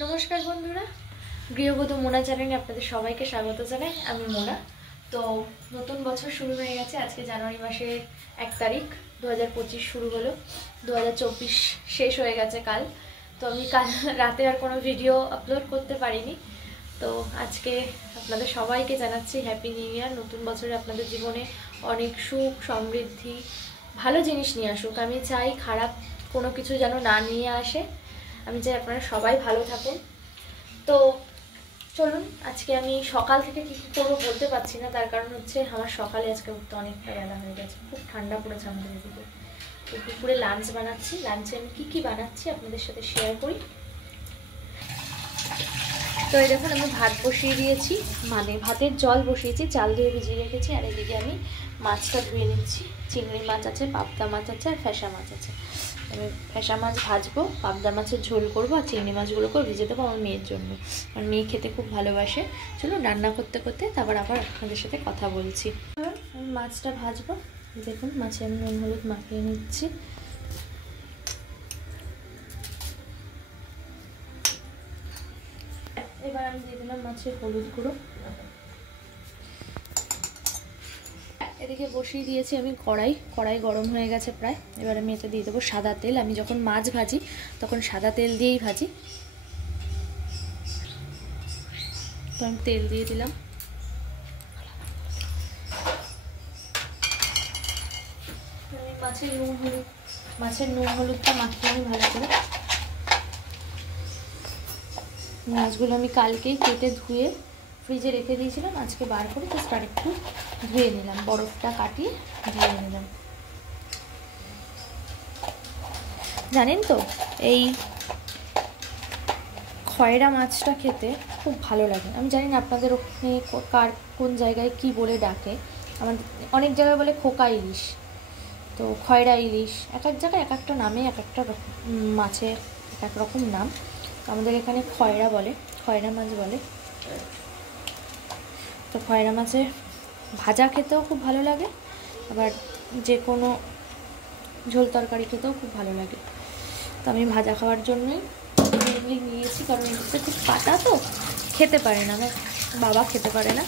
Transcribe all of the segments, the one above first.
নমস্কার বন্ধুরা, গৃহবধূ মোনা চ্যানেলে আপনাদের সবাইকে স্বাগত জানাই। আমি মোনা। তো নতুন বছর শুরু হয়ে গেছে। আজকে জানুয়ারি মাসের 1 তারিখ, 2025 শুরু হলো। 2024 শেষ হয়ে গেছে কাল। তো আমি কাল রাতে আর কোনো ভিডিও আপলোড করতে পারিনি। তো আজকে আপনাদের সবাইকে জানাচ্ছি হ্যাপি নিউ ইয়ার। নতুন বছরে আপনাদের জীবনে অনেক সুখ সমৃদ্ধি ভালো জিনিস নিয়ে আসুক। আমি চাই খারাপ কোনো কিছু যেন না নিয়ে আসে। আমি চাই আপনারা সবাই ভালো থাকুন। তো চলুন, আজকে আমি সকাল থেকে কী কী করবো বলতে পারছি না, তার কারণ হচ্ছে আমার সকালে আজকে উঠতে অনেকটা বেলা হয়ে গেছে। খুব ঠান্ডা পড়েছে আমাদের এদিকে। তো দুপুরে লাঞ্চ বানাচ্ছি। লাঞ্চে আমি কী কী বানাচ্ছি আপনাদের সাথে শেয়ার করি। তো এই দেখুন, আমি ভাত বসিয়ে দিয়েছি, মানে ভাতের জল বসিয়েছি, চাল ধুয়ে ভিজিয়ে রেখেছি। আর এদিকে আমি মাছটা ধুয়ে নিচ্ছি। চিংড়ি মাছ আছে, পাবদা মাছ আছে, আর ফ্যাসা মাছ আছে। আমি ফ্যাসা মাছ ভাজবো, পাবদা মাছের ঝোল করবো, আর চিংড়ি মাছগুলোকে ভিজে দেবো আমার মেয়ের জন্য। আমার মেয়ে খেতে খুব ভালোবাসে। চলো রান্না করতে করতে তারপর আবার আপনাদের সাথে কথা বলছি। আমি মাছটা ভাজবো। দেখুন, মাছে আমি নুন হলুদ মাখিয়ে নিচ্ছি। এবার আমি দিয়ে দিলাম মাছের হলুদ গুঁড়ো। এদিকে বসিয়ে দিয়েছি আমি কড়াই গরম হয়ে গেছে প্রায়। এবার আমি এতে দিয়ে দেবো সাদা তেল। আমি যখন মাছ ভাজি তখন সাদা তেল দিয়েই ভাজি। তো আমি তেল দিয়ে দিলাম। মাছের নুন হলুদটা মাখিয়ে আমি ভালো করে। মাছগুলো আমি কালকেই কেটে ধুয়ে ফ্রিজে রেখে দিয়েছিলাম। আজকে বার করে জাস্ট আরেকটু ধুয়ে নিলাম, বরফটা কাটিয়ে ধুয়ে নিলাম। জানেন তো, এই খয়রা মাছটা খেতে খুব ভালো লাগে। আমি জানি না আপনাদের ওখানে কার কোন জায়গায় কি বলে ডাকে। আমাদের অনেক জায়গায় বলে খোকা ইলিশ, তো খয়রা ইলিশ। এক এক জায়গায় এক একটা নামে, এক একটা মাছের এক এক রকম নাম। আমাদের এখানে খয়রা বলে, খয়রা মাছ বলে। তো খয়রা মাছের ভাজা খেতেও খুব ভালো লাগে, আবার যে কোনো ঝোল তরকারি খেতেও খুব ভালো লাগে। তো আমি ভাজা খাওয়ার জন্যই মেনলি নিয়েছি, কারণ এটা খুব কাটা তো খেতে পারে না, আমার বাবা খেতে পারে না,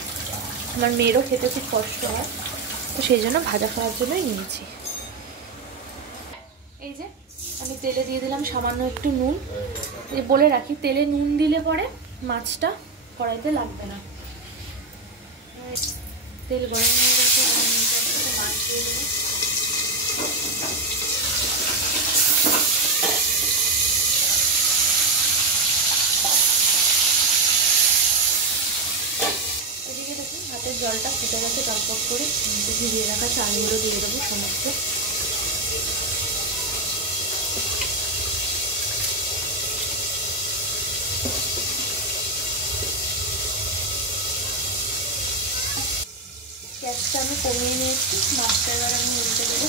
আমার মেয়েরও খেতে খুব কষ্ট হয়। তো সেই জন্য ভাজা খাওয়ার জন্যই নিয়েছি। এই যে আমি তেলে দিয়ে দিলাম সামান্য একটু নুন। বলে রাখি, তেলে নুন দিলে পরে মাছটা কড়াইতে লাগবে না। তেল গরম হয়ে গেছে, মাছ দিয়ে দেবো। এদিকে দেখুন, ভাতের জলটা ফুটে গেছে টকবক করে। ভিজিয়ে রাখা চালগুলো দিয়ে দেবো সমস্ত। গ্যাসটা আমি কমিয়ে নিয়েছি। মাছটা এবার আমি উল্টে দেবো।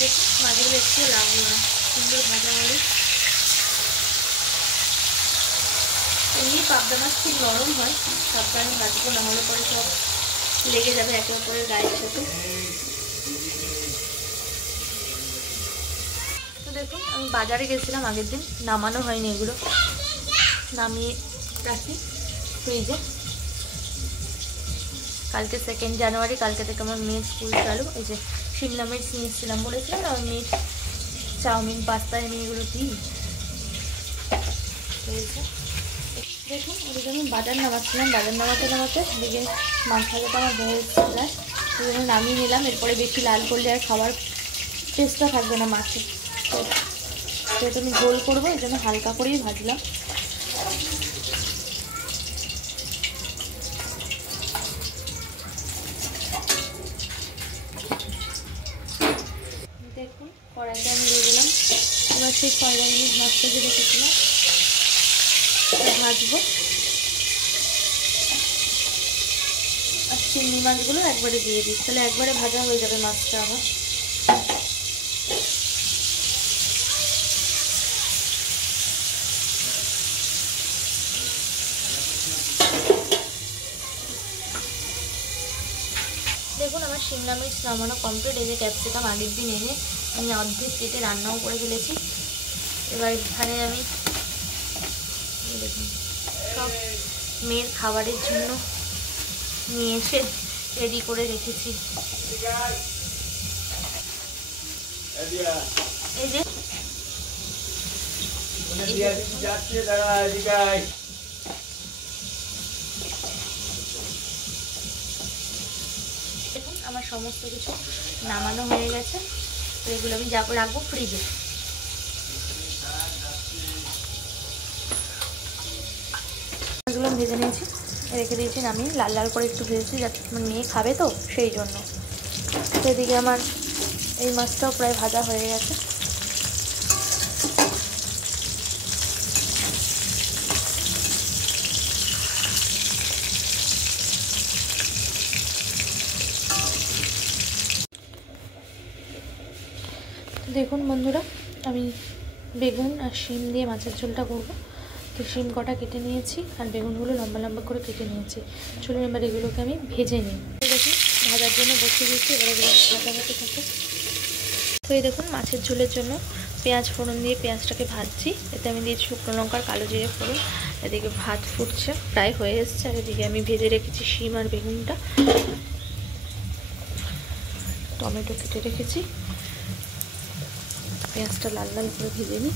দেখুন, মাছগুলো একটু লাগলো না, সুন্দর ভাজা হলো। এমনি পাবদা মাছ খুব নরম হয়, সাবধানে ভাজবো, না হলে পরে সব লেগে যাবে একে অপরের গায়ের সাথে। তো দেখুন, আমি বাজারে গেছিলাম আগের দিন, নামানো হয়নি, এগুলো নামিয়ে রাখি ফ্রিজে। কালকে 2 জানুয়ারি, কালকে থেকে আমার মেয়ের স্কুল চালু। এই যে শিমলা মির্চ নিয়েছিলাম, বলেছিলাম না, আমার মেয়ের চাউমিন পাস্তা এনে এগুলো দিই। দেখুন, ওদিকে আমি বাজার নামাচ্ছিলাম, বাজার নামাতে এদিকে মাছ ভাজাটা আমার হয়ে যায়, ওই জন্য নামিয়ে নিলাম। এরপরে বেশি লাল করলে আর খাবার টেস্টটা থাকবে না মাছে। তো আমি ঝোল করবো, এই জন্য হালকা করেই ভাজলাম। দেখুন, কড়াইতে আমি দিয়ে দিলাম। এবার সেই খয়রা ইলিশ মাছটা যে রেখেছিলাম ভাজবো। আর চিংড়ি মাছগুলো একবারে দিয়ে দিই, তাহলে একবারে ভাজা হয়ে যাবে মাছটা আমার। দেখুন আমার শিমলা মির্চ নামানো কমপ্লিট। এই যে ক্যাপসিকাম আগের দিন এনে আমি অর্ধেক কেটে রান্নাও করে ফেলেছি। এবার এখানে আমি দেখুন সব মেয়ের খাবারের জন্য নিয়ে এসে রেডি করে রেখেছি। এই যে দেখুন আমার সমস্ত কিছু নামানো হয়ে গেছে। তো এগুলো আমি রাখবো ফ্রিজে। মাছগুলো ভেজে নিয়েছি, রেখে দিয়েছি, আমি লাল লাল করে একটু ভেজেছি যাতে আমার মেয়ে খাবে তো সেই জন্য। তো এদিকে আমার এই মাছটাও প্রায় ভাজা হয়ে গেছে। দেখুন বন্ধুরা, আমি বেগুন আর শিম দিয়ে মাছের ঝোলটা করবো। তো শিম কটা কেটে নিয়েছি আর বেগুনগুলো লম্বা লম্বা করে কেটে নিয়েছি। চলুন এবার এগুলোকে আমি ভেজে নিই। দেখুন ভাজার জন্য বসিয়ে দিয়েছি, এবার এগুলো ভাজা হতে থাকে। তো এই দেখুন মাছের ঝোলের জন্য পেঁয়াজ ফোড়ন দিয়ে পেঁয়াজটাকে ভাজছি। এতে আমি দিয়েছি শুকনো লঙ্কার কালো জিরে ফোড়ন। এদিকে ভাত ফুটছে, প্রায় হয়ে এসছে। আর এদিকে আমি ভেজে রেখেছি শিম আর বেগুনটা, টমেটো কেটে রেখেছি। পেঁয়াজটা লাল লাল করে ভেজে নিই।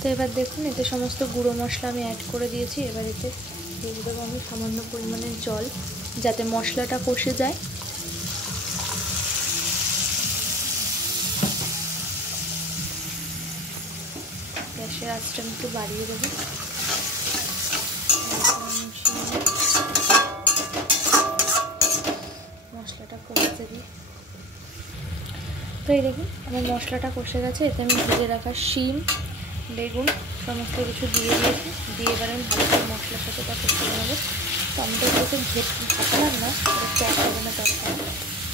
তো এবার দেখুন এতে সমস্ত গুঁড়ো মশলা আমি অ্যাড করে দিয়েছি। এবার এতে দিয়ে দেবো আমি সামান্য পরিমাণের জল, যাতে মশলাটা কষে যায়। গ্যাসের আঁচটা আমি একটু বাড়িয়ে দেবো। মশলাটা কষতে দিই। তো এই দেখুন আমার মশলাটা কষে গেছে। এতে আমি ভেজে রাখা শিম বেগুন সমস্ত কিছু দিয়ে দিয়েছি। দিয়ে এবার আমি ভালো করে মশলার সাথে তা কষিয়ে নেবো। টমেটো একটু ভাবলাম না, একটু এক হবে না দরকার,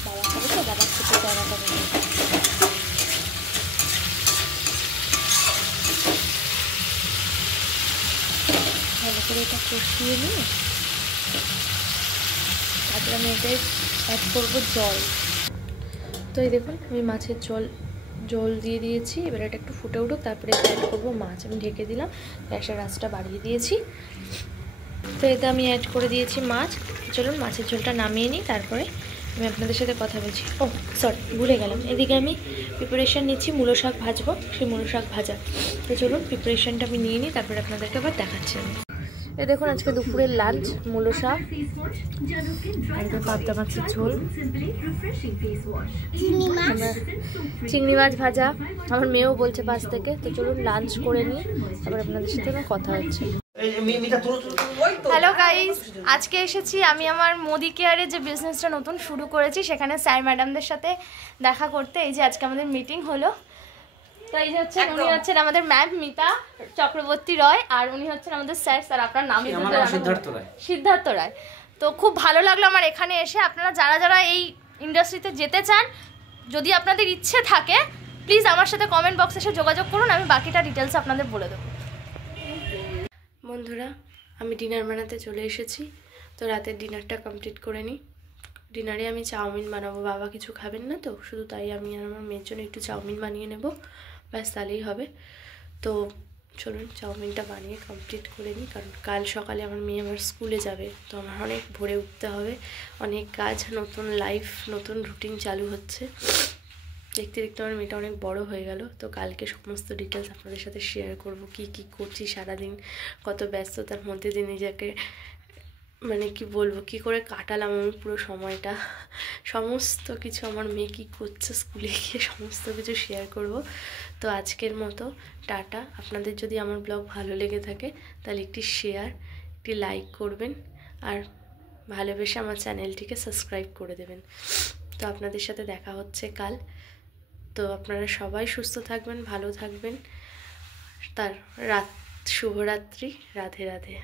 বাবা খাবে তো, বাবা খেতে চায় না টমেটো। ভালো করে এটা কষিয়ে নিয়ে তারপরে আমি এতে অ্যাড করবো জল। তো এই দেখুন আমি মাছের জল দিয়ে দিয়েছি। এবার এটা একটু ফুটে উঠুক, তারপরে অ্যাড করবো মাছ। আমি ঢেকে দিলাম, গ্যাসের আঁচটা বাড়িয়ে দিয়েছি। তো এতে আমি অ্যাড করে দিয়েছি মাছ। চলুন মাছের ঝোলটা নামিয়ে নিই, তারপরে আমি আপনাদের সাথে কথা বলছি। ও সরি, ভুলে গেলাম, এদিকে আমি প্রিপারেশান নিচ্ছি মূলো শাক ভাজবো, সেই মূলো শাক ভাজা। তো চলুন প্রিপারেশানটা আমি নিয়ে নিই, তারপরে আপনাদেরকে আবার দেখাচ্ছি আমি। এই দেখুন আজকে দুপুরের লাঞ্চ মূলো শাক, পাবদা মাছের ঝোল, চিংড়ি মাছ ভাজা। আমার মেয়েও বলছে পাশ থেকে। তো চলুন লাঞ্চ করে নিই, তারপর আপনাদের সাথে আমার কথা হচ্ছে। হ্যালো গাইস, আজকে এসেছি আমি আমার মোদি কেয়ারে যে বিজনেসটা নতুন শুরু করেছি সেখানে স্যার ম্যাডামদের সাথে দেখা করতে। এই যে আজকে আমাদের মিটিং হলো। তো এই যে হচ্ছেন, উনি হচ্ছেন আমাদের ম্যাম মিতা চক্রবর্তী রয়, আর উনি হচ্ছেন আমাদের স্যার। স্যার আপনার নাম? সিদ্ধার্থ রায়। তো খুব ভালো লাগলো আমার এখানে এসে। আপনারা যারা যারা এই ইন্ডাস্ট্রিতে যেতে চান, যদি আপনাদের ইচ্ছে থাকে, প্লিজ আমার সাথে কমেন্ট বক্সে এসে যোগাযোগ করুন, আমি বাকিটা ডিটেলস আপনাদের বলে দেবো। বন্ধুরা আমি ডিনার বানাতে চলে এসেছি। তো রাতের ডিনারটা কমপ্লিট করে নিই। ডিনারে আমি চাউমিন বানাবো, বাবা কিছু খাবেন না তো, শুধু তাই আমি আর আমার মেয়ের জন্য একটু চাউমিন বানিয়ে নেব, ব্যাস তাহলেই হবে। তো চলুন চাউমিনটা বানিয়ে কমপ্লিট করে নিই, কারণ কাল সকালে আমার মেয়ে আমার স্কুলে যাবে। তো আমার অনেক ভোরে উঠতে হবে, অনেক কাজ, নতুন লাইফ, নতুন রুটিন চালু হচ্ছে। দেখতে দেখতে আমার মেয়েটা অনেক বড় হয়ে গেল। তো কালকে সমস্ত ডিটেলস আপনাদের সাথে শেয়ার করব, কি কি করছি সারাদিন, কত ব্যস্ততার মধ্যে দিয়ে নিজেকে মানে কি বলবো, কি করে কাটালাম আমি পুরো সময়টা, সমস্ত কিছু আমার মেয়ে কী করছে স্কুলে গিয়ে সমস্ত কিছু শেয়ার করব। তো আজকের মতো টাটা। আপনাদের যদি আমার ব্লগ ভালো লেগে থাকে তাহলে একটি শেয়ার, একটি লাইক করবেন, আর ভালোবেসে আমার চ্যানেলটিকে সাবস্ক্রাইব করে দেবেন। তো আপনাদের সাথে দেখা হচ্ছে কাল। তো আপনারা সবাই সুস্থ থাকবেন, ভালো থাকবেন। তার শুভরাত্রি, রাধে রাধে।